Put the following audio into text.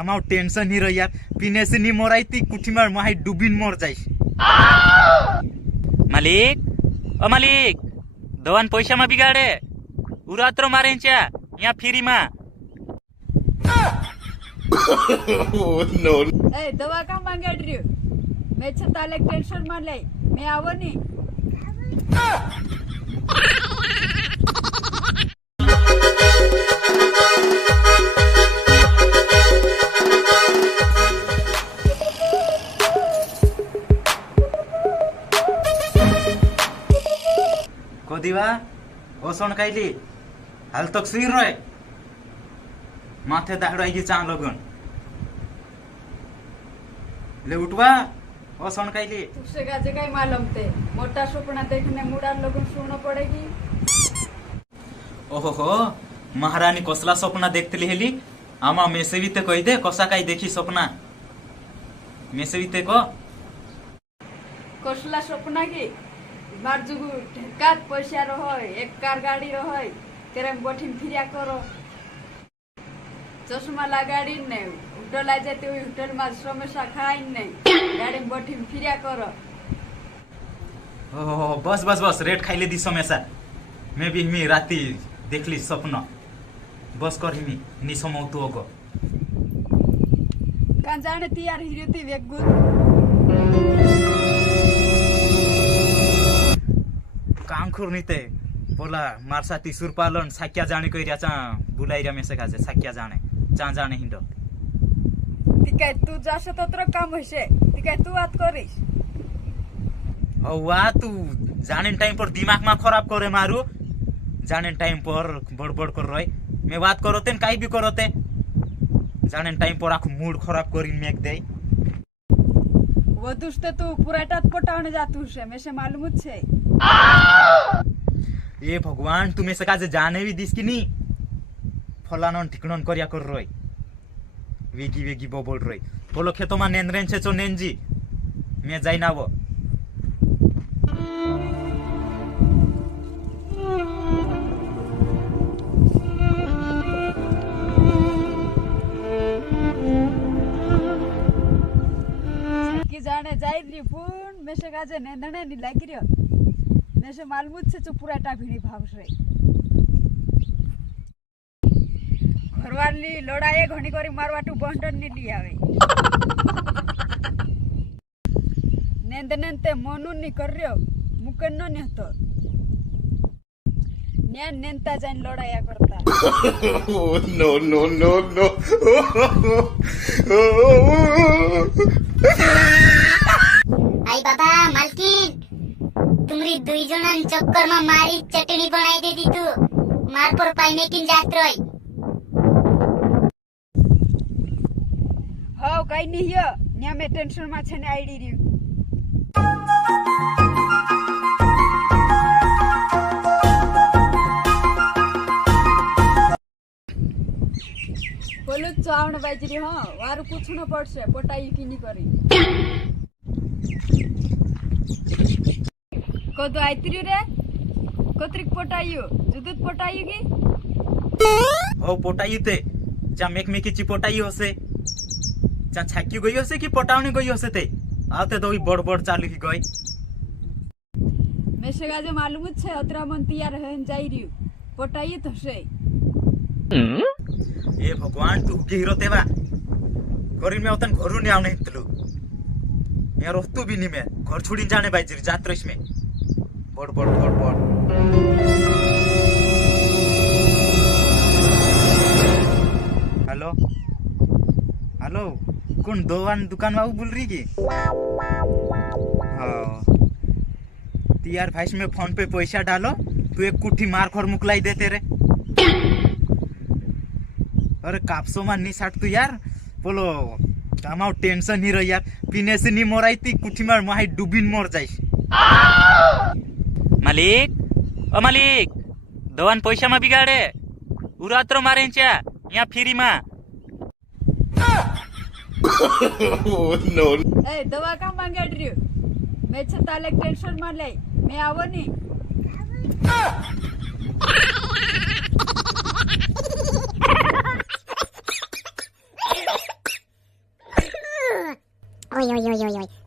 আমার tension hero ইয়ার পিনে से নি মরাইতি কুঠিমার মাই ডুবিন মর যাইস मालिक ओ मालिक दवान पैसा मा बिगाड़े उरात्रो मारेंच्या यहाँ फ्री मा नो ए दवा का मांगाड रही मैं छताले टेंशन मान ले मैं आवो नहीं कोदिवा ओसोन काइली हाल तक सुई रहे माथे दाहड़ाई चां लगन ले उठवा ओसोन काइली तुझसे गाजे काय मालूम ते मोटा स्वप्न देखने मुड़ा लोगों सुनो पड़ेगी ओहो हो महारानी कोसला सपना देखतली हेली आमा मेसेविते कहि दे कोसा काई देखी सपना मेसेविते को कोसला स्वप्न की बारजुगु ढेकात पैसा रहोय एक कार गाड़ी रहोय तेरे बठिन फिरिया करो चश्मा लगाड़ी ने होटल आ जाते हुई होटल में समोसा खाई नहीं गाड़ी में बठिन फिरिया करो ओहो बस बस बस रेट खाइले दी समोसा मैं भी मी राती देखली सपना बस कर हिमी नि समौ तो को कान जाने तियार हिरती वेगु कांखुर निते बोला मारसा तिसुर पालन साक्या जाने कइरा चा बुलाइरा मेसे काजे साक्या जाने चा जाने हिंडो तिकाय तू जास तत्र काम हसे तिकाय तू बात करिस वा तू जाने टाइम पर दिमाग में खराब करे मारू जाने टाइम पर बड़बड़ कर रही मैं बात करोते न काई भी करोते जाने टाइम पर आखो मूड खराब करी मेक दे वो दुष्ट तू पूरा टाट पटावने जातू से में से मालूम छे ए भगवान तुम्हें से काजे जाने भी दिस की नी फलानन ठिकनन करिया कर रही वेगी वेगी बोल रही बोलो खेतो मा नेंद्रेन छे चो नेंजी मैं जाई ना वो जाने जाई री फोन में से गाजे नेंदने नी लागी रियो में से मालूम छे चो पूरा टा भिड़ी भावस रे घरवाली लड़ाई घणी करी मारवाटू बंडन नी ली आवे नेंदनेंते मनु नी कररियो मुकन्नो नी हतो न्या नेंता जाइन लड़ाया करता नो नो नो नो आई बाबा मालकिन तुमरी दुई जणन चक्कर में मारी चटनी बनाई दे दी तू मार पर पाइने किन जात रही हो काई नी हियो न्या में टेंशन मा छने आईडी री बोलु चावण बाजरी हो वारु पूछनो पड़से पटाई की नी करी कदो आइत्री रे कत्रिक पटाइयो जुदुत पटाइयो की ओ पोटाई ते जा मेक ची पोटाई होसे जा छाकी गई होसे कि पटावनी गई होसे ते आते तो बड़ बड़ चालू की गई मेसे गाजे मालूम छे अतरा मन तैयार रहन जाई रियो पटाई तो से ए भगवान तू के हीरो तेवा करी में उतन घरु ने आवने हितलु यार रोतु भी नी में घर छोड़ी जाने बाइजरी जात रइस में बड़ बड़ बड़ बड़ हेलो हेलो कौन दोवान दुकान बाबू बोल रही की हाँ यार भाई में फोन पे पैसा डालो तू एक कुट्ठी मार खोर मुकलाई देते रे अरे कापसो मा नी साट तू यार बोलो कामाओ टेंशन ही रही यार पीने से नी मोराइती कुट्ठी मार माही डुबिन मर जाइस मालिक ओ मालिक दवान पैसा मा बिगाड़े उरात्रो मारेंच्या यहाँ फ्री मा नो ए दवा का मांगाड रही मैं छताले टेंशन मान ले मैं आवो नहीं ઓય ઓય ઓય ઓય ઓય